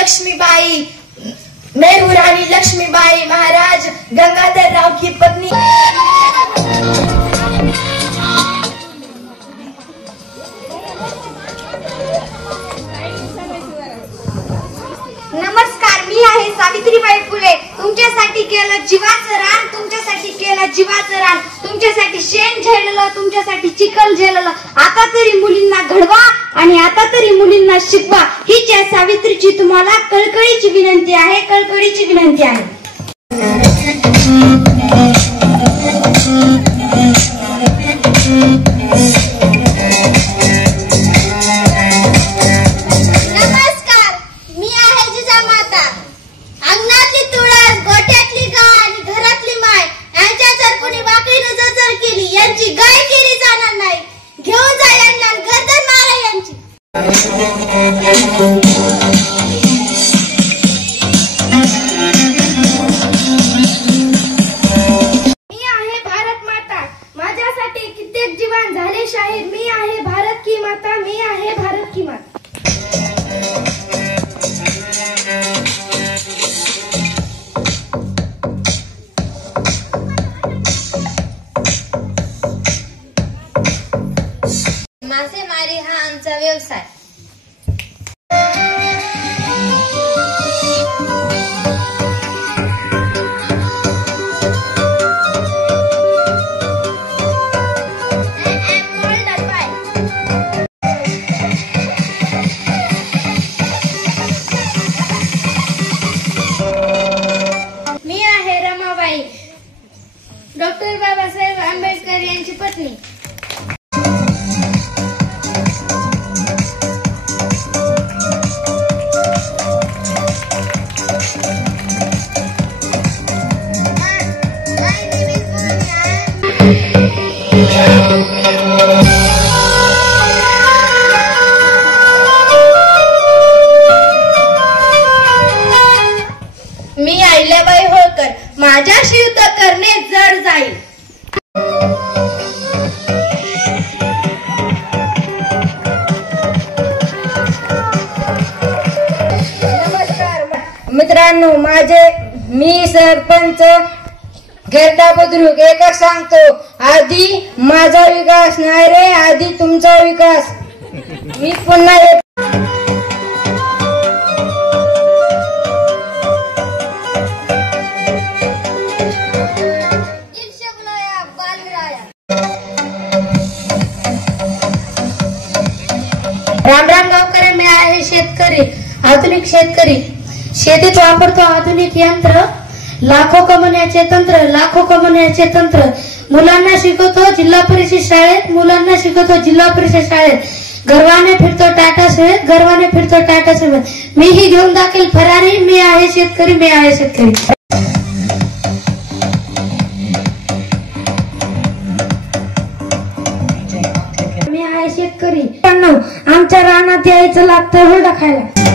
लक्ष्मीबाई, मेरू रानी लक्ष्मीबाई महाराज गंगाधर राव की पत्नी। नमस्कार, मी आहे सावित्रीबाई फुले। तुमच्यासाठी केलं जीवाचं रान, तुमच्यासाठी केलं जीवाचं रान, तुमच्यासाठी शेण झेललं, तुमच्यासाठी चिखल झेललं। आता तरी मुलींना घडवा आणि आता तरी मुलींना शिकवा, हीच या सावित्रीची तुम्हाला कळकळीची विनंती आहे, कळकळीची विनंती आहे। मासेमारी हा आमचा व्यवसाय। मी आहे रमाबाई, डॉक्टर बाबासाहेब आंबेडकर यांची पत्नी। मी अहिल्याबाई होळकर, माझ्याशी युद्ध करणे जड जाईल। नमस्कार मित्रांनो, मी सरपंच घेरडा बुद्रुक एकच सांगतो, आधी माझा विकास नाही रे, आधी तुमचा विकास। मी पुन्हा राम राम गावकरी, मी आहे शेतकरी, आधुनिक शेतकरी। शेतीत वापरतो आधुनिक यंत्र, लाखो कमवण्याचे तंत्र, लाखो कमवण्याचे तंत्र। मुलांना शिकवतो जिल्हा परिषद शाळेत, मुलांना शिकवतो जिल्हा परिषद शाळेत। गर्वाने फिरतो टाटा सेवेत, गर्वाने फिरतो टाटा सेवेत। मीही घेऊन दाखल फरारी, मी आहे शेतकरी, मी आहे शेतकरी। मी आहे शेतकरी, आमच्या रानात यायचं लागतं हुरडा खायला।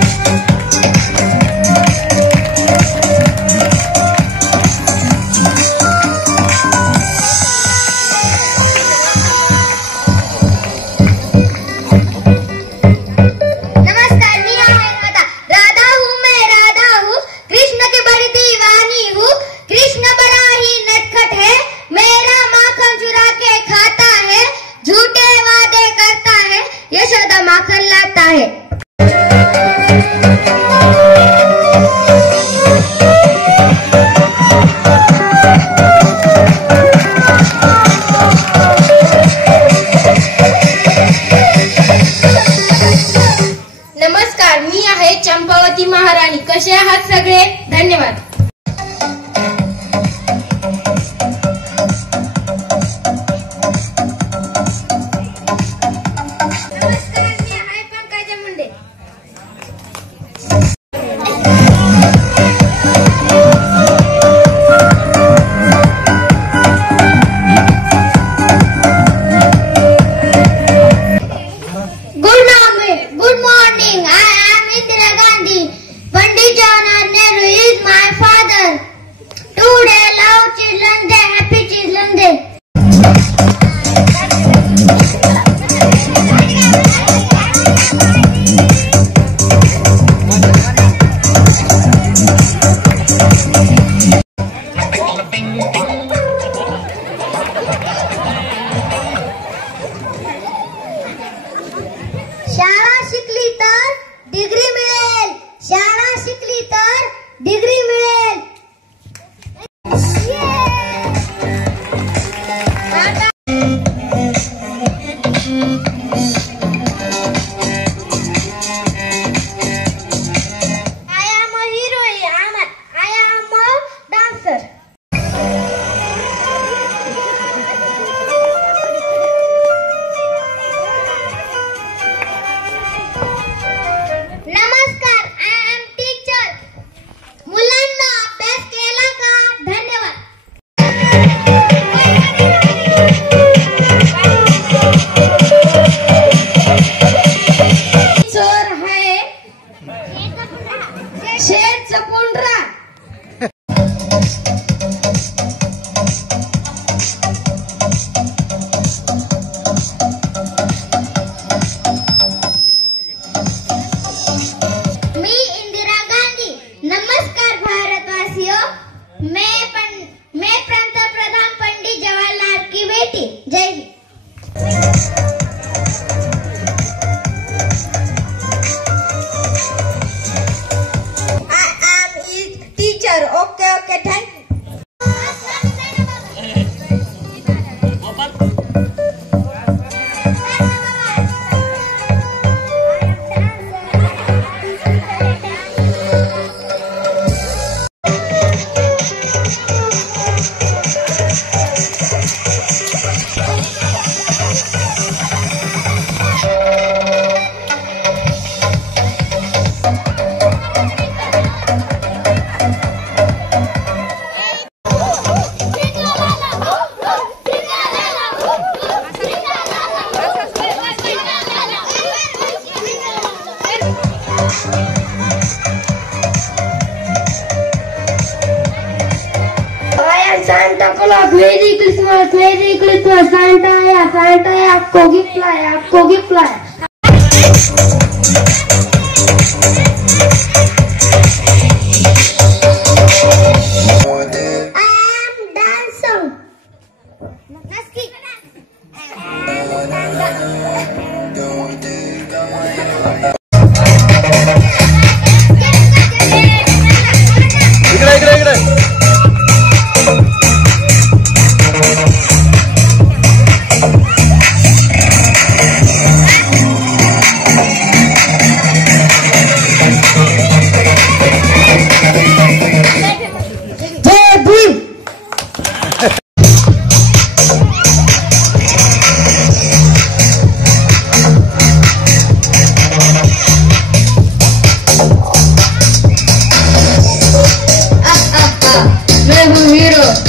माखन लाता है। नमस्कार, मी आहे चंपावती महाराणी। कसे आहात सगळे? धन्यवाद। Good morning. I am Indira Gandhi. Pandit Jawaharlal Nehru is my father. Today, love Children's Day. Happy Children's Day. Santa Claus, Merry Christmas, Santa है आपको गिफ्ट लाया,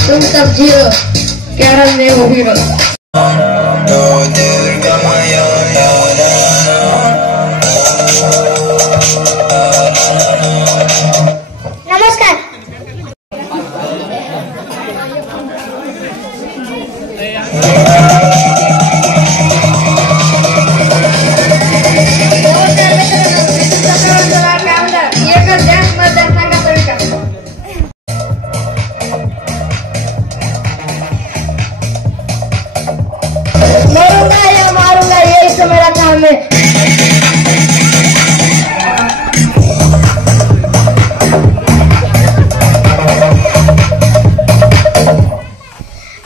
तुम सब जीरो, कैरल में हो हीरो। नमस्कार। मरूंगा या मारूंगा यही तो मेरा काम है।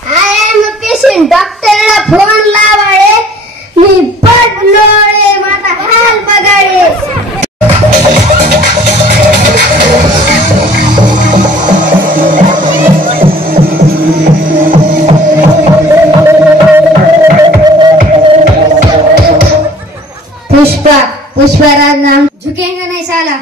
I am a patient. डॉक्टरला फोन लावाळे, मी पडलोळे, माझा हाल बघाळे। पुष्पराज नाम झुकेगा नहीं साला।